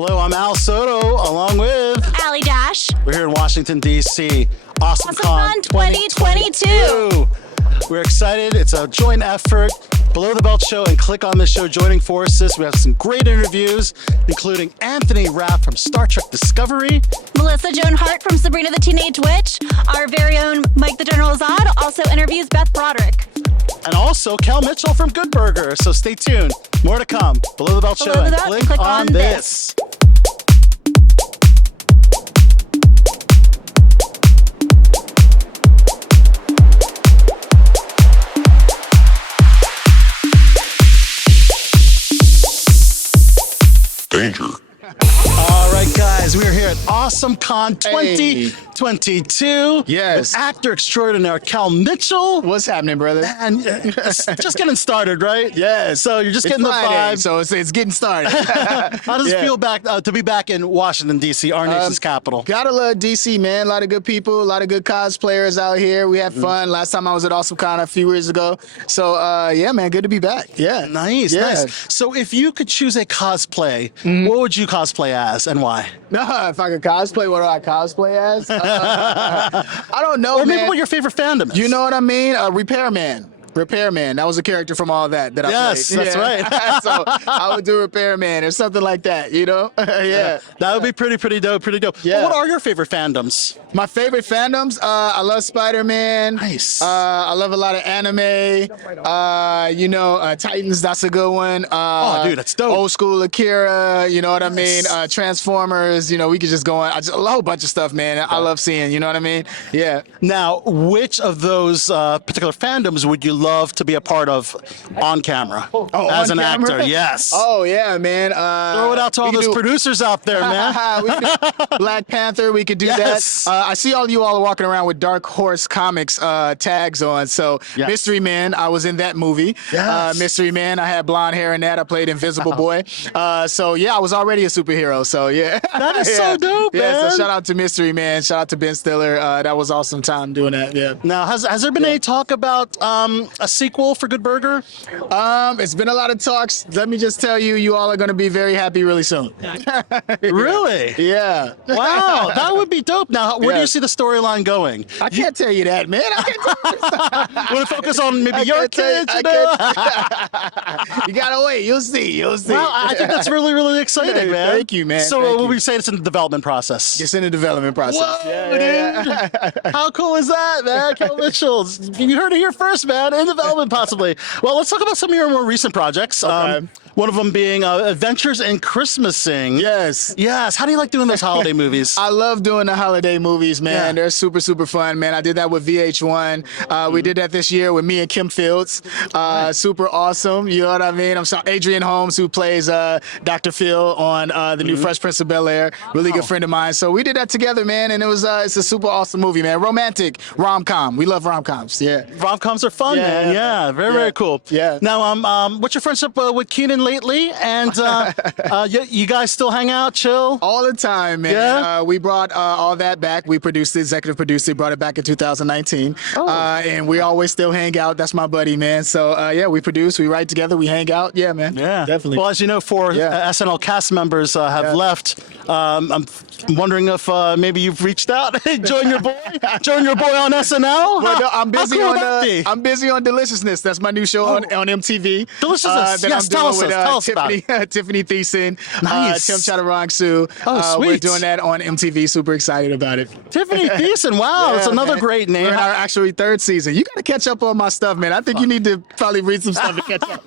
Hello, I'm Al Soto, along with Allie Dash. We're here in Washington, D.C. AwesomeCon 2022. We're excited. It's a joint effort. Below the Belt Show and Click on This Show joining forces. We have some great interviews, including Anthony Rapp from Star Trek Discovery, Melissa Joan Hart from Sabrina the Teenage Witch. Our very own Mike the General Zod also interviews Beth Broderick. and also Kel Mitchell from Good Burger. So stay tuned. More to come. Below the Belt Show Below the and Belt, click on this. Danger. All right, guys, we are here at AwesomeCon 2022. Yes. With actor extraordinaire Kel Mitchell. What's happening, brother? And it's just getting started, right? Yeah. So you're just It's getting the Friday, vibe. so it's getting started. How does it feel back to be back in Washington, D.C., our nation's capital? Gotta love DC, man. A lot of good people, a lot of good cosplayers out here. We had fun. Last time I was at AwesomeCon a few years ago. So, yeah, man, good to be back. Yeah. Nice, Yeah. nice. So if you could choose a cosplay, what would you cosplay as and why? If I could cosplay, what do I cosplay as? I don't know, Or maybe man. what your favorite fandom is. You know what I mean? Repairman. Repairman. That was a character from all that I Yes, played. that's right. So I would do Repairman or something like that, you know? Yeah. That would be pretty dope, Yeah. Well, what are your favorite fandoms? My favorite fandoms, I love Spider-Man. Nice. I love a lot of anime. Titans, that's a good one. Oh, dude, that's dope. Old school Akira, you know what I mean? Nice. Transformers, we could just go on. A whole bunch of stuff, man. I love seeing, you know what I mean? Yeah. Now, which of those particular fandoms would you love to be a part of on camera as on an camera? actor? Yes. Oh, yeah, man. Throw it out to all those producers out there, man. We could do Black Panther, we could do Yes. that. I see all you all walking around with Dark Horse Comics tags on. So Yes. Mystery Man, I was in that movie. Yes. Mystery Man, I had blonde hair in that. I played Invisible Boy. So yeah, I was already a superhero. So yeah. That is so dope, Yeah, man. so shout out to Mystery Man. Shout out to Ben Stiller. That was awesome time doing that. Yeah. Now, has there been any talk about a sequel for Good Burger? It's been a lot of talks. Let me just tell you, you all are going to be very happy really soon. Really? Yeah. Wow, that would be dope. Now, where do Yeah. you see the storyline going? I can't tell you that, man. I can't tell you. Would it focus on maybe your can't tell you- kids? I You know? You gotta wait. You'll see. You'll see. Well, I think that's really exciting, Hey, man. thank you, man. So, Thank what you. would you say it's in the development process? It's in the development process. Whoa, dude! How cool is that, man? Kel Mitchell, you heard it here first, man. In development, possibly. Well, let's talk about some of your more recent projects. Okay. One of them being Adventures in Christmasing. Yes. Yes. How do you like doing those holiday movies? I love doing the holiday movies, man. Yeah. They're super fun, man. I did that with VH1. We did that this year with me and Kim Fields. Super awesome. You know what I mean? I'm sorry, Adrian Holmes, who plays Dr. Phil on the new Fresh Prince of Bel-Air. Really good friend of mine. So we did that together, man, and it's a super awesome movie, man. Romantic rom-com. We love rom-coms. Yeah. Rom-coms are fun, Yeah. man. Yeah, very cool. Yeah. Now, what's your friendship with Keenan lately? And you guys still hang out, chill? All the time, man. Yeah? We brought all that back. We produced the executive producer, brought it back in 2019. And we always still hang out. That's my buddy, man. So, yeah, we produce, we write together, we hang out. Yeah, man. Yeah, Definitely. Well, as you know, 4 Yeah. SNL cast members have left. I'm wondering if maybe you've reached out, join your boy on SNL. Well, no, I'm How busy cool would on that be? I'm busy on Deliciousness. That's my new show on MTV. Deliciousness. That Yes, I'm tell doing us with this. Tell us about Tiffany Thiessen, Nice. Tim Chaturangsu. Oh, We're sweet. doing that on MTV. Super excited about it. Tiffany Thiessen. Wow, that's Yeah, another man. great name. We're in our actually 3rd season. You got to catch up on my stuff, man. I think you need to probably read some stuff to catch up.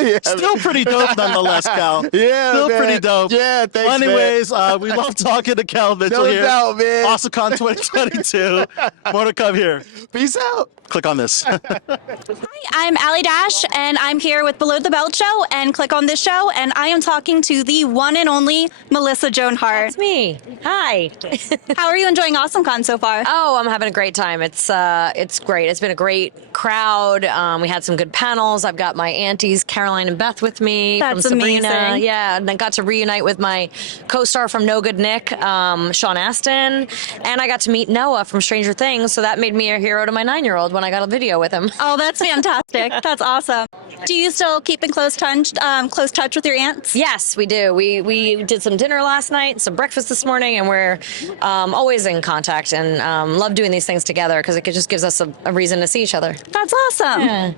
Yeah, Still pretty dope, nonetheless, Cal. Yeah, Still man. pretty dope. Yeah, thanks, Well, man. anyways, we love talking to Cal Mitchell No here. doubt, man. AwesomeCon 2022. More to come here. Peace out. Click on this. Hi, I'm Allie Dash, and I'm here with Below the Belt Show and Click on This Show, and I am talking to the one and only Melissa Joan Hart. It's me. Hi. How are you enjoying AwesomeCon so far? Oh, I'm having a great time. It's great. It's been a great crowd. We had some good panels. panels. I've got my aunties, Caroline and Beth, with me That's from Sabrina. amazing. Yeah, and then got to reunite with my co-star from No Good Nick, Sean Astin, and I got to meet Noah from Stranger Things, so that made me a hero to my 9-year-old when I got a video with him. Oh, that's fantastic. That's awesome. Do you still keep in close touch with your aunts? Yes, we do. We did some dinner last night, some breakfast this morning, and we're always in contact and love doing these things together because it just gives us a reason to see each other. That's awesome. Yeah.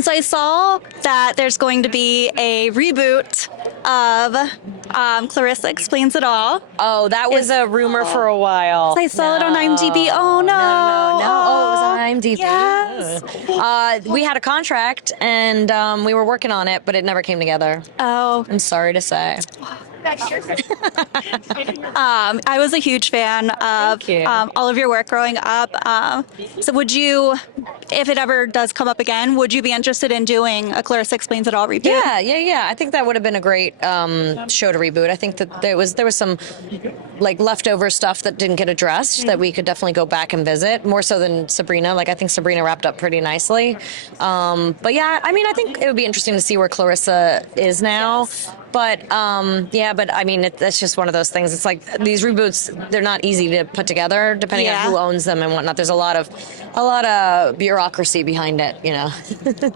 So I saw that there's going to be a reboot of Clarissa Explains It All. Oh, that was a rumor for a while. I saw it on IMDb. Oh, no. No. Oh, it was on IMDb. Yes. We had a contract and we were working on it, but it never came together. Oh. I'm sorry to say. I was a huge fan of all of your work growing up. So would you, if it ever does come up again, would you be interested in doing a Clarissa Explains It All reboot? Yeah. I think that would have been a great show to reboot. I think that there was some like leftover stuff that didn't get addressed that we could definitely go back and visit, more so than Sabrina. Like I think Sabrina wrapped up pretty nicely. But yeah, I mean, I think it would be interesting to see where Clarissa is now. But but I mean, that's just one of those things. It's like these reboots; they're not easy to put together, depending on who owns them and whatnot. There's a lot of bureaucracy behind it, you know.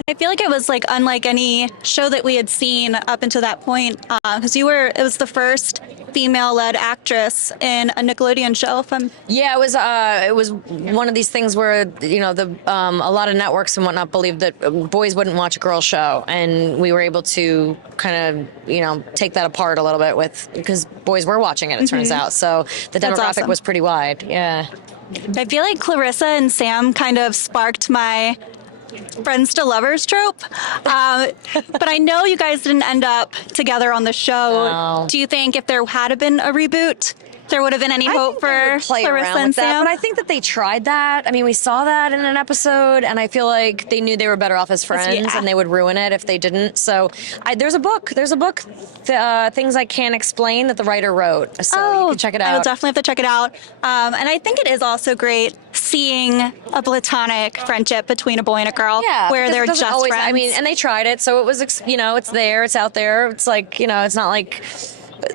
I feel like it was like unlike any show that we had seen up until that point, because it was the first female-led actress in a Nickelodeon show. Yeah, it was one of these things where a lot of networks and whatnot believed that boys wouldn't watch a girl show, and we were able to kind of take that apart a little bit because boys were watching it. It turns out, so the demographic was pretty wide. Yeah. I feel like Clarissa and Sam kind of sparked my friends to lovers trope. But I know you guys didn't end up together on the show. No. Do you think if there had been a reboot, there would have been any hope for Clarissa and Sam? But I think that they tried that. I mean, we saw that in an episode, and I feel like they knew they were better off as friends, and they would ruin it if they didn't. So there's a book, Things I Can't Explain, that the writer wrote. So you can check it out. I will definitely have to check it out. And I think it is also great seeing a platonic friendship between a boy and a girl, where they're just friends. I mean, and they tried it, so it was, it's there, it's out there. It's like, it's not like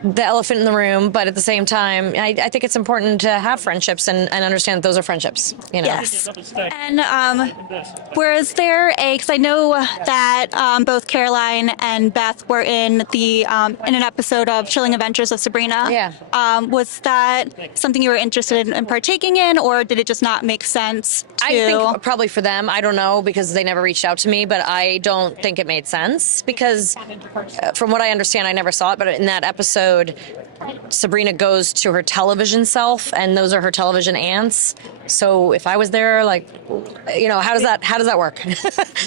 the elephant in the room, but at the same time, I think it's important to have friendships and understand that those are friendships. Yes. And whereas because I know that both Caroline and Beth were in in an episode of Chilling Adventures of Sabrina. Yeah. Was that something you were interested in partaking in, or did it just not make sense to? I think probably for them, I don't know, because they never reached out to me, but I don't think it made sense because from what I understand, I never saw it, but in that episode, Sabrina goes to her television self, and those are her television aunts. So if I was there, like, how does that work?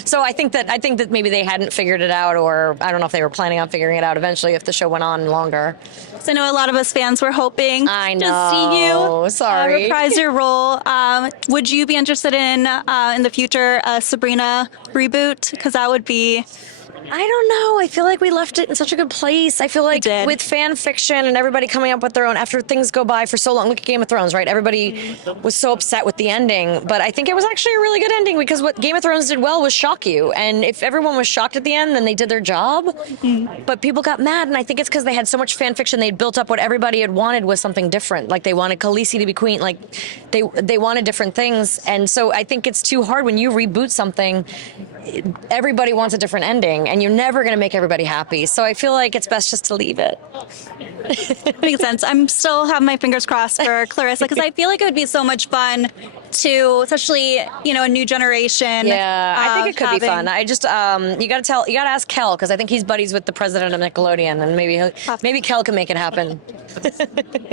So I think that maybe they hadn't figured it out, or I don't know if they were planning on figuring it out eventually if the show went on longer. So I know a lot of us fans were hoping to see you reprise your role. Would you be interested in the future a Sabrina reboot? Because that would be. I don't know. I feel like we left it in such a good place. I feel like with fan fiction and everybody coming up with their own, after things go by for so long, look at Game of Thrones, right? Everybody was so upset with the ending, but I think it was actually a really good ending because what Game of Thrones did well was shock you. And if everyone was shocked at the end, then they did their job. But people got mad, and I think it's because they had so much fan fiction. They'd built up what everybody had wanted was something different. Like they wanted Khaleesi to be queen. Like they wanted different things. And so I think it's too hard when you reboot something. Everybody wants a different ending, and you're never going to make everybody happy. So I feel like it's best just to leave it. Makes sense. I'm still have my fingers crossed for Clarissa because I feel like it would be so much fun to, especially a new generation. Yeah, I think it could be fun. I just you got to ask Kel because I think he's buddies with the president of Nickelodeon, and maybe Kel can make it happen.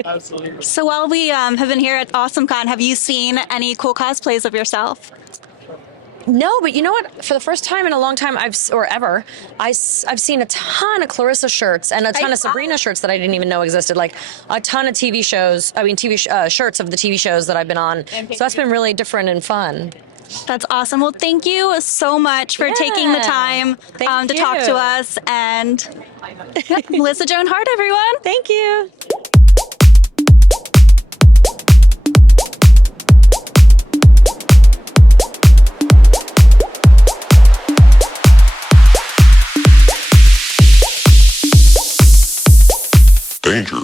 Absolutely. So while we have been here at AwesomeCon, have you seen any cool cosplays of yourself? No, but you know what? For the first time in a long time, I've seen a ton of Clarissa shirts and a ton of Sabrina shirts that I didn't even know existed. Like a ton of TV shows. I mean, shirts of the TV shows that I've been on. So that's been really different and fun. That's awesome. Well, thank you so much for taking the time to talk to us. And Melissa Joan Hart, everyone. Thank you. Danger.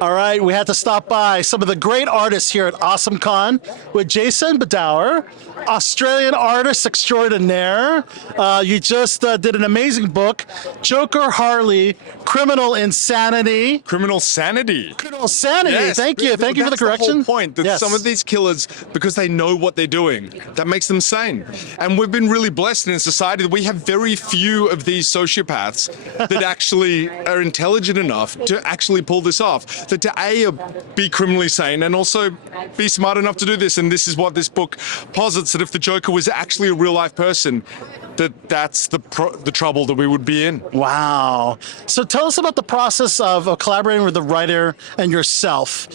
All right, we had to stop by some of the great artists here at AwesomeCon with Jason Bedauer, Australian artist extraordinaire. You just did an amazing book, Joker Harley, Criminal Insanity. Criminal Sanity. Criminal Sanity, Yes. thank you. Thank you for the correction. That's the whole point, that Yes. some of these killers, because they know what they're doing, that makes them sane. And we've been really blessed in society that we have very few of these sociopaths that actually are intelligent enough to actually pull this off. That to be criminally sane and also be smart enough to do this. And this is what this book posits, that if the Joker was actually a real life person, that's the trouble that we would be in. Wow. So tell us about the process of collaborating with the writer and yourself,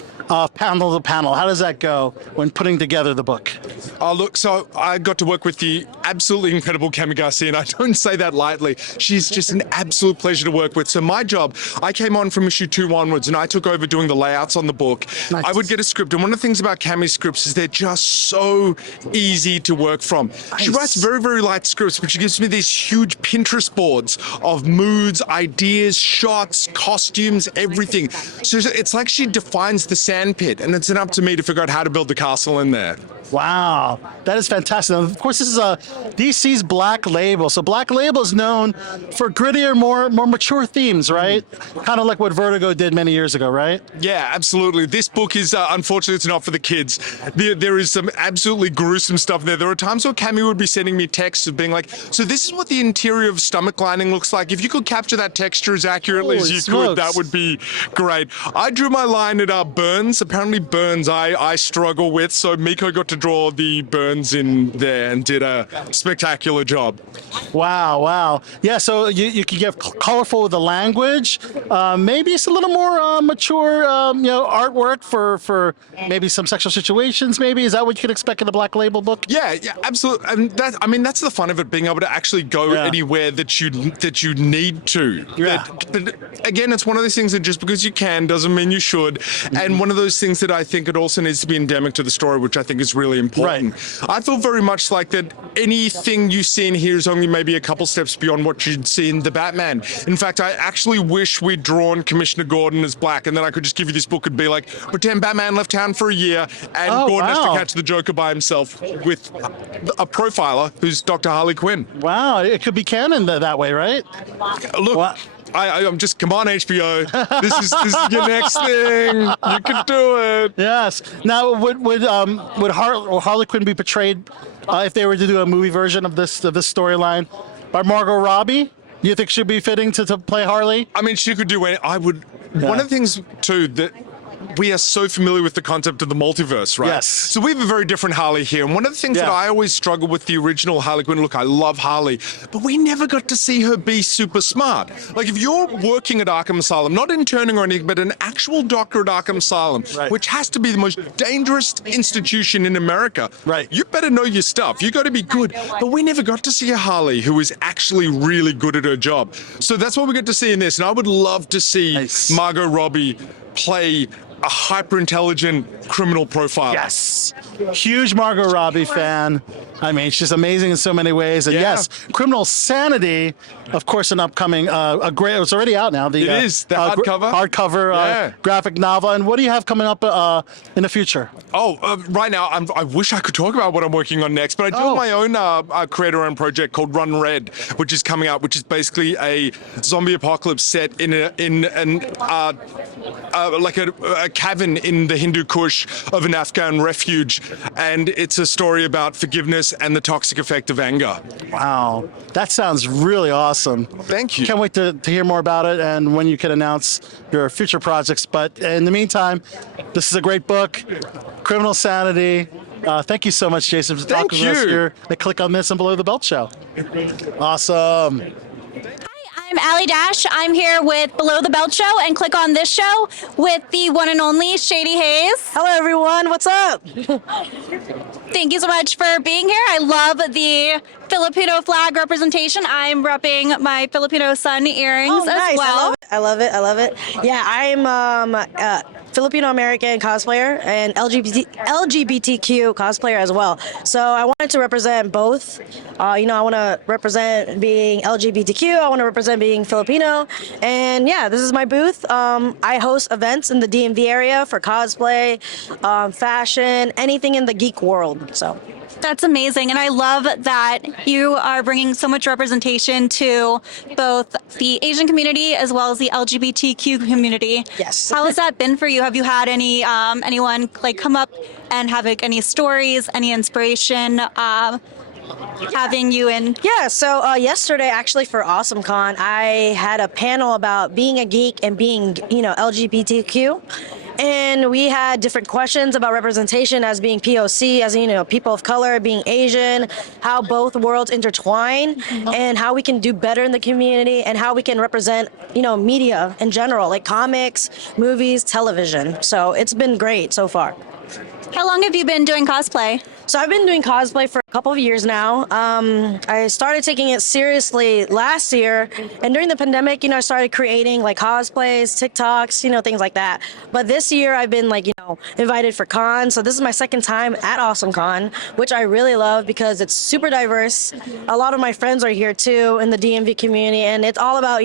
panel to panel. How does that go when putting together the book? Look, so I got to work with the absolutely incredible Cami Garcia, and I don't say that lightly. She's just an absolute pleasure to work with. So my job, I came on from issue 2 onwards, and I took over doing the layouts on the book. Nice. I would get a script, and one of the things about Cami's scripts is they're just so easy to work from. She Nice. writes very, very light scripts, but she gives me these huge Pinterest boards of moods, ideas, shots, costumes, everything. So it's like she defines the sandpit, and it's up to me to figure out how to build the castle in there. Wow, that is fantastic. And of course, this is DC's Black Label. So Black Label is known for grittier, more mature themes, right? Kind of like what Vertigo did many years ago, right? Yeah, absolutely. This book is, unfortunately, it's not for the kids. There is some absolutely gruesome stuff there. There are times where Cami would be sending me texts of being like, so this is what the interior of stomach lining looks like. If you could capture that texture as accurately Holy as you smokes. could, that would be great. I drew my line at burns. Apparently burns I struggle with, so Miko got to draw the burns in there and did a spectacular job. Wow. Yeah, so you can get colorful with the language. Maybe it's a little more mature, artwork for maybe some sexual situations. Maybe is that what you could expect in a Black Label book? Yeah, absolutely. And that's the fun of it, being able to actually go anywhere that you need to. Yeah. But again, it's one of those things that just because you can doesn't mean you should. And one of those things that I think it also needs to be endemic to the story, which I think is really important. I feel very much like that anything you see in here is only maybe a couple steps beyond what you'd see in the Batman. In fact, I actually wish we'd drawn Commissioner Gordon as black, and then I could just give you this book and be like, pretend Batman left town for a year, and Gordon has to catch the Joker by himself with a profiler who's Dr. Harley Quinn. Wow, it could be canon that way, right? Look. Wow. I'm just, come on, HBO. This is your next thing. You can do it. Yes. Now, would Harley Quinn be portrayed if they were to do a movie version of this storyline by Margot Robbie? Do you think she'd be fitting to play Harley? I mean, she could do it. I would. Yeah. One of the things too that we are so familiar with the concept of the multiverse, right? Yes. So we have a very different Harley here. And one of the things that I always struggle with the original Harley Quinn, look, I love Harley, but we never got to see her be super smart. Like if you're working at Arkham Asylum, not interning or anything, but an actual doctor at Arkham Asylum, which has to be the most dangerous institution in America, you better know your stuff. You got to be good. But we never got to see a Harley who was actually really good at her job. So that's what we get to see in this. And I would love to see Margot Robbie play a hyper-intelligent criminal profiler. Yes. Huge Margot Robbie fan. I mean, she's amazing in so many ways. And yes, Criminal Sanity, of course, an upcoming, it's already out now. It is, the hardcover graphic novel. And what do you have coming up in the future? Right now, I wish I could talk about what I'm working on next, but I do have my own creator-owned project called Run Red, which is coming out, which is basically a zombie apocalypse set in a cavern in the Hindu Kush of an Afghan refuge, and it's a story about forgiveness and the toxic effect of anger. Wow, that sounds really awesome. Thank you. Can't wait to hear more about it and when you can announce your future projects. But in the meantime, this is a great book, Criminal Sanity. Thank you so much, Jason, for talking with us here. Click on this and Below the Belt Show. Awesome. I'm Allie Dash. I'm here with Below the Belt Show, and click on this show with the one and only Shady Hayes. Hello, everyone. What's up? Thank you so much for being here. I love the Filipino flag representation. I'm repping my Filipino sun earrings as well. I love it. Yeah, I'm Filipino American cosplayer and LGBTQ cosplayer as well. So I wanted to represent both. I want to represent being LGBTQ. I want to represent being Filipino. And yeah, this is my booth. I host events in the DMV area for cosplay, fashion, anything in the geek world. So. That's amazing. And I love that you are bringing so much representation to both the Asian community as well as the LGBTQ community. Yes. How has that been for you? Have you had anyone like come up and have like any stories, any inspiration having you in? Yeah, so yesterday actually for AwesomeCon, I had a panel about being a geek and being, LGBTQ. And we had different questions about representation as being POC, as people of color, being Asian, how both worlds intertwine, and how we can do better in the community, and how we can represent, media in general, like comics, movies, television. So it's been great so far. How long have you been doing cosplay? So I've been doing cosplay for a couple of years now. I started taking it seriously last year, and during the pandemic, I started creating like cosplays, TikToks, things like that. But this year I've been invited for cons. So this is my second time at AwesomeCon, which I really love because it's super diverse. A lot of my friends are here too in the DMV community, and it's all about,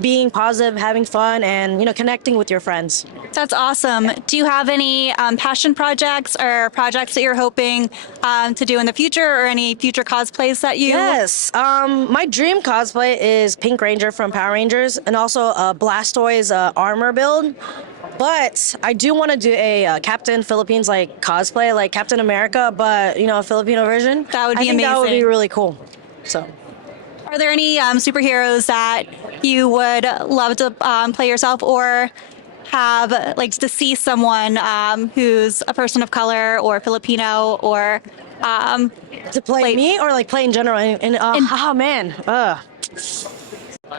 being positive, having fun, and, connecting with your friends. That's awesome. Do you have any passion projects or projects that you're hoping to do in the future, or any future cosplays that you... Yes. My dream cosplay is Pink Ranger from Power Rangers, and also Blastoise armor build. But I do want to do a Captain Philippines cosplay, like Captain America, but a Filipino version. That would be amazing. That would be really cool. So, are there any superheroes that you would love to play yourself, or have to see someone who's a person of color or Filipino, or to play me, or play in general? Oh man.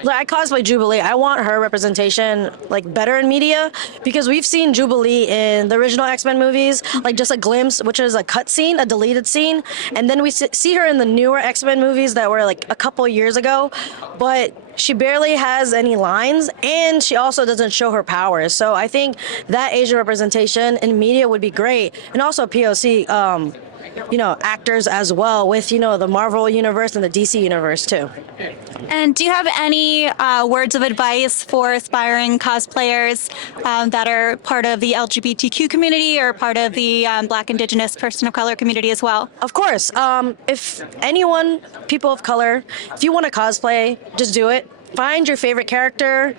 I cosplay Jubilee. I want her representation better in media, because we've seen Jubilee in the original X-Men movies, just a glimpse, which is a cut scene, a deleted scene, and then we see her in the newer X-Men movies that were a couple years ago, but she barely has any lines, and she also doesn't show her powers. So I think that Asian representation in media would be great, and also POC actors as well, with the Marvel universe and the DC universe too. And do you have any words of advice for aspiring cosplayers that are part of the LGBTQ community, or part of the Black, Indigenous, person of color community as well? Of course. If anyone, people of color, if you want to cosplay, just do it. Find your favorite character,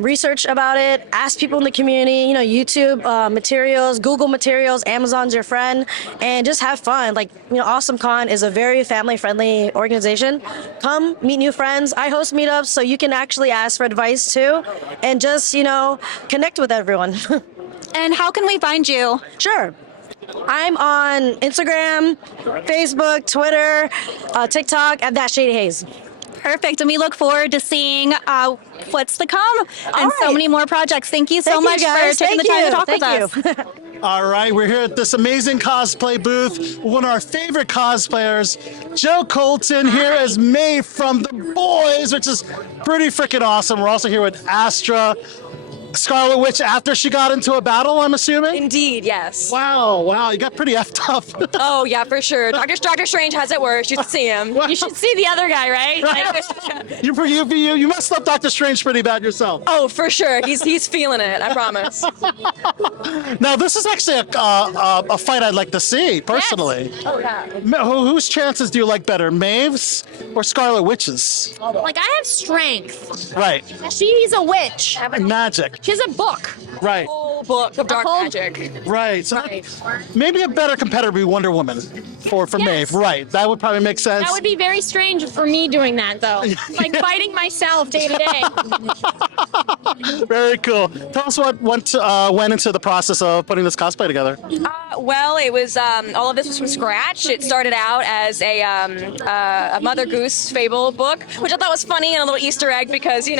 research about it, ask people in the community, YouTube materials, Google materials, Amazon's your friend, and just have fun. AwesomeCon is a very family-friendly organization. Come, meet new friends. I host meetups, so you can actually ask for advice too, and just, connect with everyone. And how can we find you? Sure. I'm on Instagram, Facebook, Twitter, TikTok, at That Shady Haze. Perfect. And we look forward to seeing what's to come, and so many more projects. Thank you so much for taking the time to talk with us. All right, we're here at this amazing cosplay booth. One of our favorite cosplayers, Joe Colton, here as Maeve from The Boys, which is pretty freaking awesome. We're also here with Astra, Scarlet Witch, after she got into a battle, I'm assuming? Indeed, yes. Wow, you got pretty effed up. Oh, yeah, for sure. Doctor Strange has it worse. You should see him. You should see the other guy, right? You messed up Doctor Strange pretty bad yourself. Oh, for sure. He's feeling it, I promise. Now, this is actually a fight I'd like to see, personally. Yes. Oh, yeah. Whose chances do you like better, Maeve's or Scarlet Witch's? I have strength. Right. She's a witch. Magic. She has a book. Right. Whole book of dark magic. Right. So maybe a better competitor would be Wonder Woman for Maeve. Right. That would probably make sense. That would be very strange for me doing that, though. Fighting myself day to day. Very cool. Tell us what went into the process of putting this cosplay together. Well, it was all of this was from scratch. It started out as a Mother Goose fable book, which I thought was funny and a little Easter egg because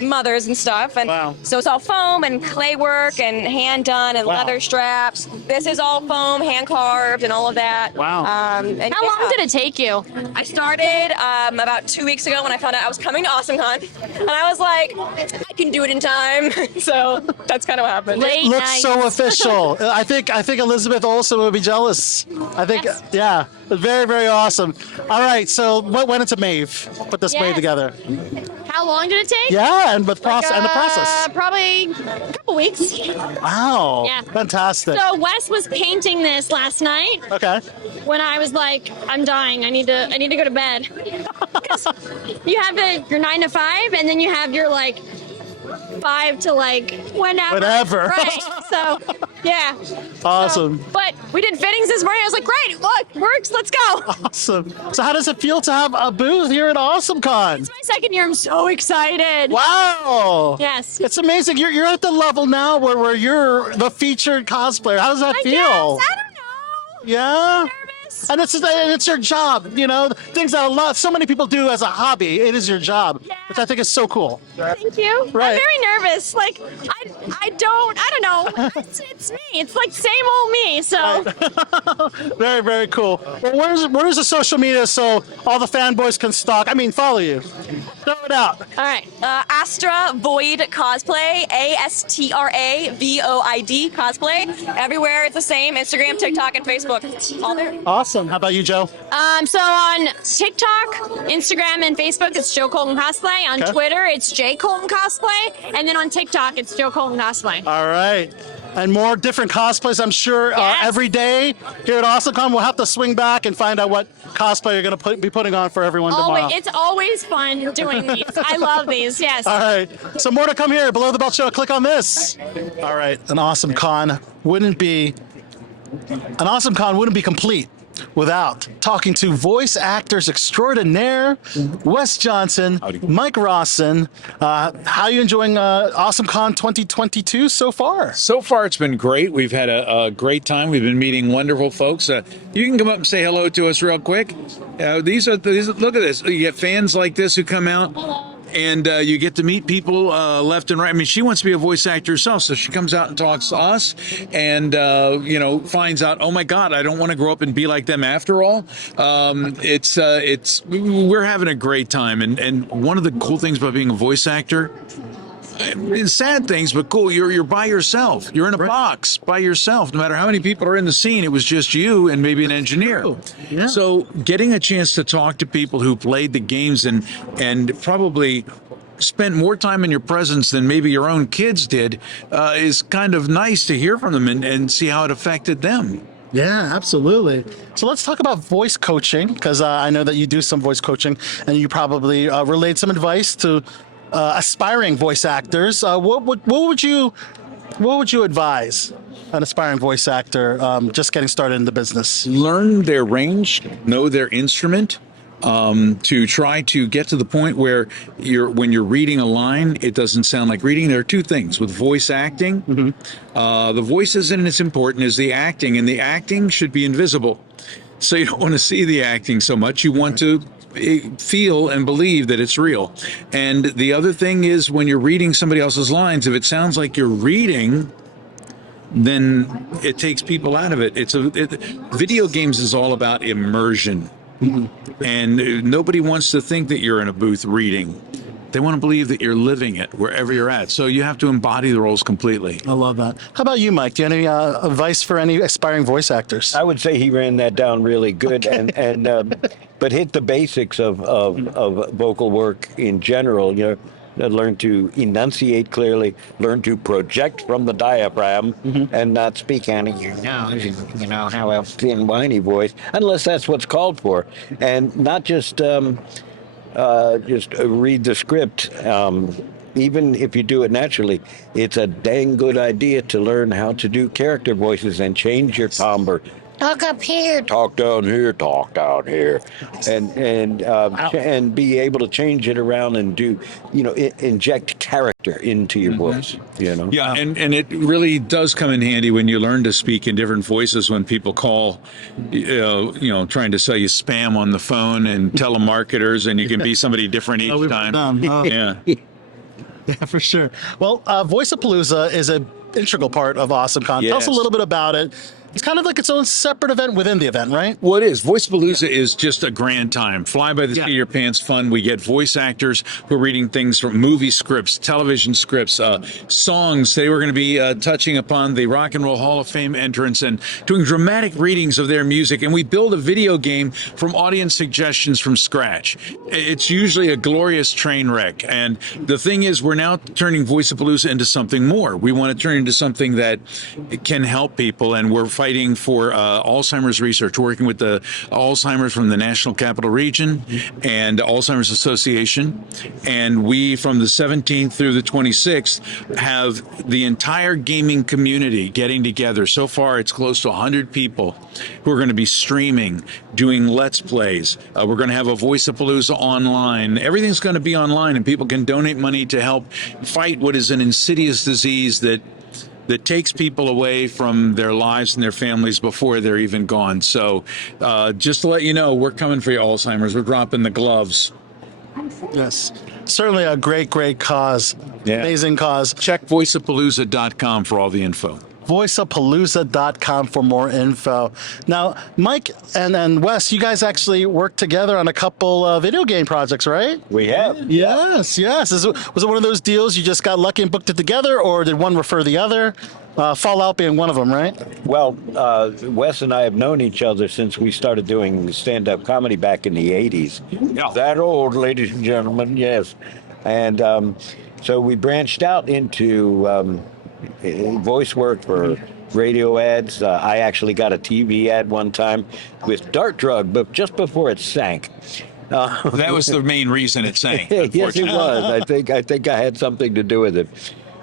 mothers and stuff. And so it's all foam and clay work and hand done and leather straps. This is all foam, hand carved, and all of that. Wow. How long did it take you? I started about 2 weeks ago when I found out I was coming to AwesomeCon, and I was like, I can do it in time. So that's kind of what happened. Late Looks night. so official. I think Elizabeth Olsen would be jealous. I think, Yes. yeah, very, very awesome. All right, so what went into Maeve? Put this Maeve Yes. together. How long did it take? Yeah, and with process and the process. Probably a couple weeks. Wow, Yeah. fantastic. So Wes was painting this last night Okay. when I was like, I'm dying. I need to go to bed. 'Cause you have your 9 to 5, and then you have your like 5 to like whenever. Whatever. Right. So yeah. Awesome. But we did fittings this morning. I was like, great, look, works. Let's go. Awesome. So how does it feel to have a booth here at AwesomeCon? It's my second year. I'm so excited. Wow. Yes. It's amazing. You're at the level now where you're the featured cosplayer. How does that I feel? guess. I don't know. Yeah. Nervous. And it's your job, you know, things that so many people do as a hobby. It is your job, Yeah. which I think is so cool. Thank you. Right. I'm very nervous. Like I don't know. It's me. It's like same old me. So Very, very cool. Well, where's the social media so all the fanboys can stalk? I mean, follow you. Throw it out. all right. Astra Void Cosplay, ASTRA VOID Cosplay. Everywhere it's the same, Instagram, TikTok, and Facebook. All there. Awesome. How about you, Joe? So on TikTok, Instagram, and Facebook, it's Joe Colton Cosplay. On Okay. Twitter, it's J Colton Cosplay, and then on TikTok, it's Joe Colton Cosplay. All right. And more different cosplays, I'm sure, Yes. every day here at AwesomeCon. We'll have to swing back and find out what cosplay you're going to be putting on for everyone tomorrow. Always, it's always fun doing these. I love these. Yes. All right. So more to come here. Below the Belt Show. Click on this. All right. An AwesomeCon wouldn't be complete without talking to voice actors extraordinaire, Wes Johnson, Mike Rawson. How are you enjoying AwesomeCon 2022 so far? So far, it's been great. We've had a great time. We've been meeting wonderful folks. You can come up and say hello to us real quick. These look at this. You get fans like this who come out. And you get to meet people left and right. I mean, she wants to be a voice actor herself, so she comes out and talks to us, and finds out, oh my God, I don't want to grow up and be like them after all. We're having a great time, and one of the cool things about being a voice actor. Sad things, but cool. You're by yourself. You're in a box by yourself. No matter how many people are in the scene, it was just you and maybe an engineer. Yeah. So getting a chance to talk to people who played the games and probably spent more time in your presence than maybe your own kids did is kind of nice to hear from them and see how it affected them. Yeah, absolutely. So let's talk about voice coaching, because I know that you do some voice coaching, and you probably relayed some advice to aspiring voice actors. What would you advise an aspiring voice actor just getting started in the business? Learn their range, know their instrument, to try to get to the point where when you're reading a line, it doesn't sound like reading. There are two things with voice acting. The voice isn't as important as the acting, and the acting should be invisible. So you don't want to see the acting so much. You want to feel and believe that it's real. And the other thing is, when you're reading somebody else's lines, if it sounds like you're reading, then it takes people out of it. Video games is all about immersion. And nobody wants to think that you're in a booth reading. They want to believe that you're living it wherever you're at. So you have to embody the roles completely. I love that. How about you, Mike? Do you have any advice for any aspiring voice actors? I would say he ran that down really good, but hit the basics of vocal work in general. Learn to enunciate clearly, learn to project from the diaphragm, and not speak out of your nose. Have a thin, whiny voice, unless that's what's called for, and not just read the script. Even if you do it naturally, it's a dang good idea to learn how to do character voices and change your timbre. Talk up here, talk down here, talk down here, and be able to change it around and do, inject character into your voice. Yeah, and it really does come in handy when you learn to speak in different voices. When people call, trying to sell you spam on the phone and telemarketers, and you can be somebody different each time. Yeah. Yeah, for sure. Well, Voiceapalooza is an integral part of AwesomeCon. Tell us a little bit about it. It's kind of like its own separate event within the event, right? Well, it is. Voiceapalooza is just a grand time. Fly by the seat of your pants fun. We get voice actors who are reading things from movie scripts, television scripts, songs. Today we're going to be touching upon the Rock and Roll Hall of Fame entrance and doing dramatic readings of their music. And we build a video game from audience suggestions from scratch. It's usually a glorious train wreck. And the thing is, we're now turning Voiceapalooza into something more. We want to turn it into something that can help people. And we're fighting for Alzheimer's research, working with the Alzheimer's from the National Capital Region and Alzheimer's Association. And we, from the 17th through the 26th, have the entire gaming community getting together. So far, it's close to 100 people who are going to be streaming, doing Let's Plays. We're going to have a Voiceapalooza online. Everything's going to be online, and people can donate money to help fight what is an insidious disease that takes people away from their lives and their families before they're even gone. So just to let you know, we're coming for you, Alzheimer's. We're dropping the gloves. Yes. Certainly a great, great cause. Yeah. Amazing cause. Check voiceapalooza.com for all the info. Voiceapalooza.com for more info. Now, Mike and Wes, you guys actually worked together on a couple video game projects, right? We have. Yes. Was it one of those deals you just got lucky and booked it together, or did one refer the other? Fallout being one of them, right? Well, Wes and I have known each other since we started doing stand-up comedy back in the 80s. Yeah. That old, ladies and gentlemen, yes. And so we branched out into voice work for radio ads. I actually got a TV ad one time with Dart Drug, but just before it sank. That was the main reason it sank. Yes, it was. I think I had something to do with it.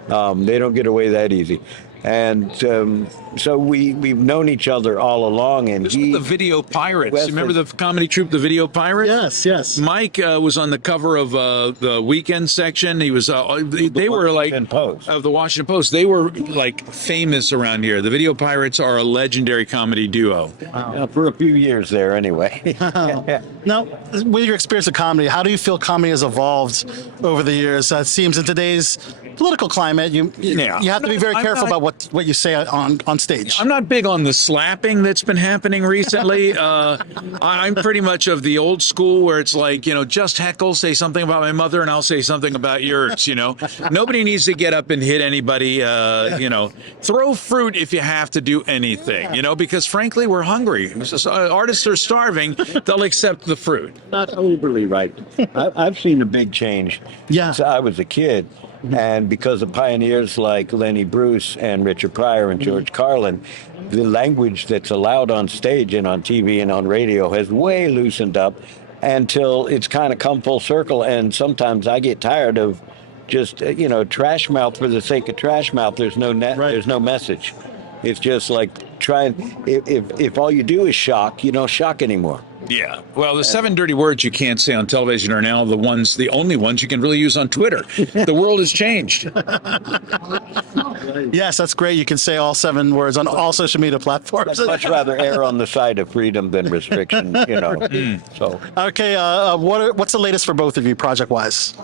They don't get away that easy. And so we've known each other all along. And the Video Pirates. Remember the comedy troupe, the Video Pirates? Yes. Mike was on the cover of the Weekend section. He was. They were like of the Washington Post. They were like famous around here. The Video Pirates are a legendary comedy duo. Wow. For a few years there, anyway. Now, with your experience of comedy, how do you feel comedy has evolved over the years? It seems in today's political climate, you have to be very careful about what you say on stage. I'm not big on the slapping that's been happening recently. I'm pretty much of the old school where it's like, just heckle, say something about my mother, and I'll say something about yours. Nobody needs to get up and hit anybody. Throw fruit if you have to do anything. Because frankly, we're hungry. Artists are starving. They'll accept the fruit. Not overly right. I've seen a big change since I was a kid. And because of pioneers like Lenny Bruce and Richard Pryor and George Carlin, the language that's allowed on stage and on TV and on radio has way loosened up until it's kind of come full circle. And sometimes I get tired of just, trash mouth for the sake of trash mouth. There's no there's no message. It's just like if all you do is shock, you don't shock anymore. Yeah. Well, the 7 dirty words you can't say on television are now the only ones you can really use on Twitter. The world has changed. Yes, that's great. You can say all 7 words on all social media platforms. I'd much rather err on the side of freedom than restriction, So. Okay. What's the latest for both of you, project-wise?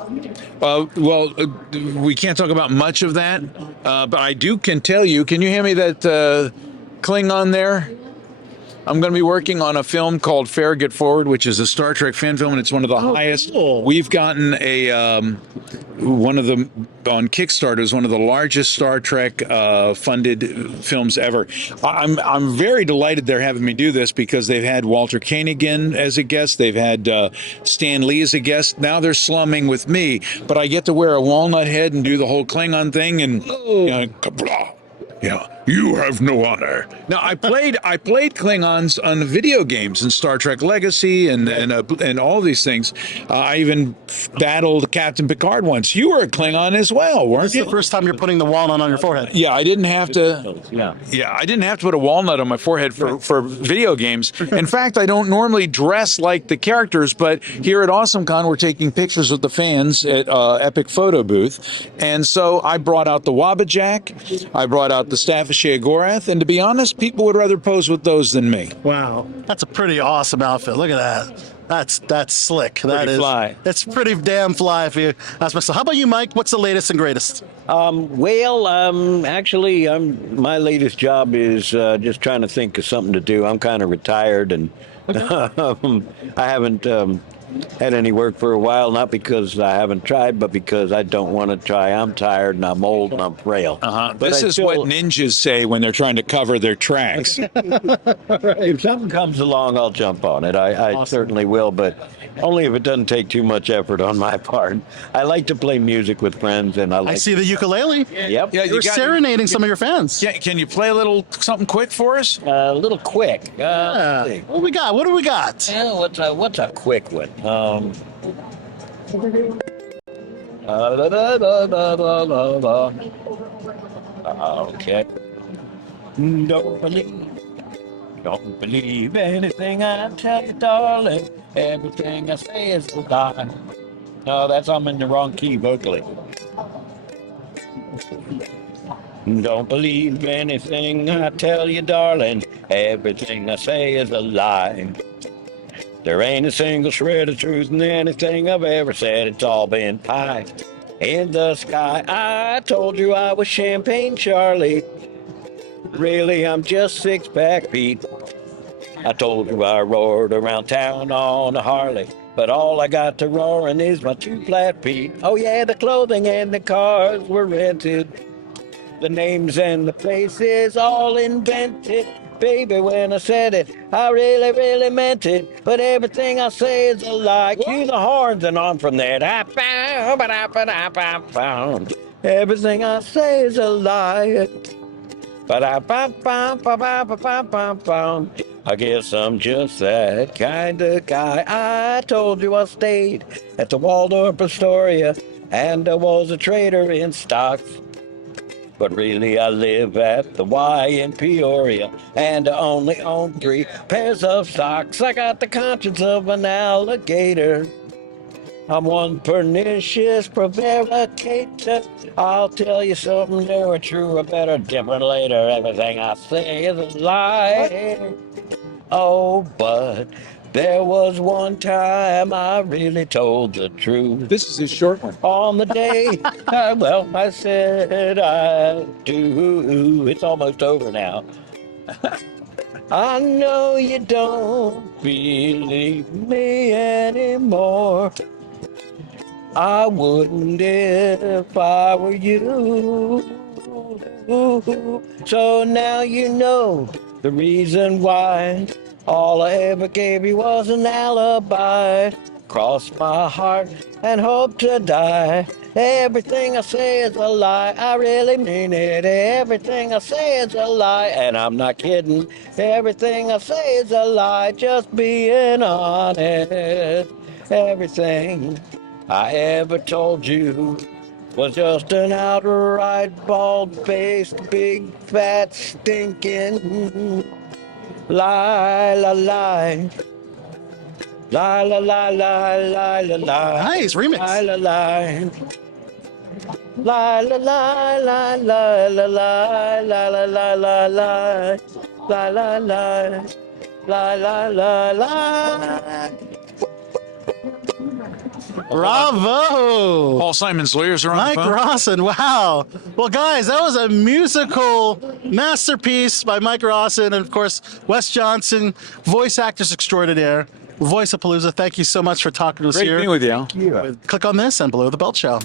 We can't talk about much of that, but I can tell you. Can you hand me that Klingon there? I'm going to be working on a film called Farragut Forward, which is a Star Trek fan film, and it's one of the highest. Cool. We've gotten one of the on Kickstarter is one of the largest Star Trek funded films ever. I'm very delighted they're having me do this because they've had Walter Koenig as a guest, they've had Stan Lee as a guest. Now they're slumming with me, but I get to wear a walnut head and do the whole Klingon thing and kablah. You have no honor. Now, I played Klingons on video games in Star Trek Legacy and all these things. I even battled Captain Picard once. You were a Klingon as well, weren't you? It's the first time you're putting the walnut on your forehead. Yeah, I didn't have to. Yeah, I didn't have to put a walnut on my forehead for video games. In fact, I don't normally dress like the characters, but here at AwesomeCon, we're taking pictures with the fans at Epic Photo Booth, and so I brought out the Wabajack. I brought out the Staff of Sheogorath, and to be honest, people would rather pose with those than me. Wow, that's a pretty awesome outfit. Look at that. That's slick. Pretty fly. That's pretty damn fly if you ask myself. How about you, Mike? What's the latest and greatest? Actually, my latest job is just trying to think of something to do. I'm kind of retired, and I haven't had any work for a while, not because I haven't tried, but because I don't want to try. I'm tired, and I'm old, and I'm frail. This is what ninjas say when they're trying to cover their tracks. If something comes along, I'll jump on it. I certainly will, but only if it doesn't take too much effort on my part. I like to play music with friends, and I see the ukulele. Yep. Yeah, You're serenading some of your fans. Yeah, can you play a little something quick for us? A little quick. Let's see. What we got? What do we got? What's a quick one? Okay. Don't believe anything I tell you, darling. Everything I say is a lie. No, I'm in the wrong key vocally. Don't believe anything I tell you, darling. Everything I say is a lie. There ain't a single shred of truth in anything I've ever said. It's all been pie in the sky. I told you I was Champagne Charlie. Really, I'm just six-pack Pete. I told you I roared around town on a Harley, but all I got to roaring is my two-flat feet. Oh yeah, the clothing and the cars were rented. The names and the places all invented. Baby, when I said it, I really, really meant it. But everything I say is a lie. Cue the horns and on from there. Everything I say is a lie. I guess I'm just that kind of guy. I told you I stayed at the Waldorf Astoria, and I was a trader in stocks. But really I live at the Y in Peoria, and I only own 3 pairs of socks. I got the conscience of an alligator. I'm one pernicious prevaricator. I'll tell you something new or true or better, different later. Everything I say is a lie. Oh, but there was one time I really told the truth. This is a short one. On the day, I said I do. It's almost over now. I know you don't believe me anymore. I wouldn't if I were you. So now you know the reason why. All I ever gave you was an alibi. Cross my heart and hope to die. Everything I say is a lie. I really mean it. Everything I say is a lie. And I'm not kidding. Everything I say is a lie. Just being honest. Everything I ever told you was just an outright bald-faced, big, fat, stinking lie, lie, lie. Lie, lie, lie, lie, lie, lie, lie. Nice remix. Lie, lie, lie. Lie, lie, lie, lie, lie, lie, lie, lie, lie, lie, lie, lie. Lie, lie, lie. Lie, lie, lie, lie. Bravo! Paul Simon's lawyers are on Mike the phone. Rawson, wow. Well, guys, that was a musical masterpiece by Mike Rawson and, of course, Wes Johnson, voice actors extraordinaire. Voiceapalooza, thank you so much for talking to us Great here. being with you, Al. Click on this and Below the Belt Show.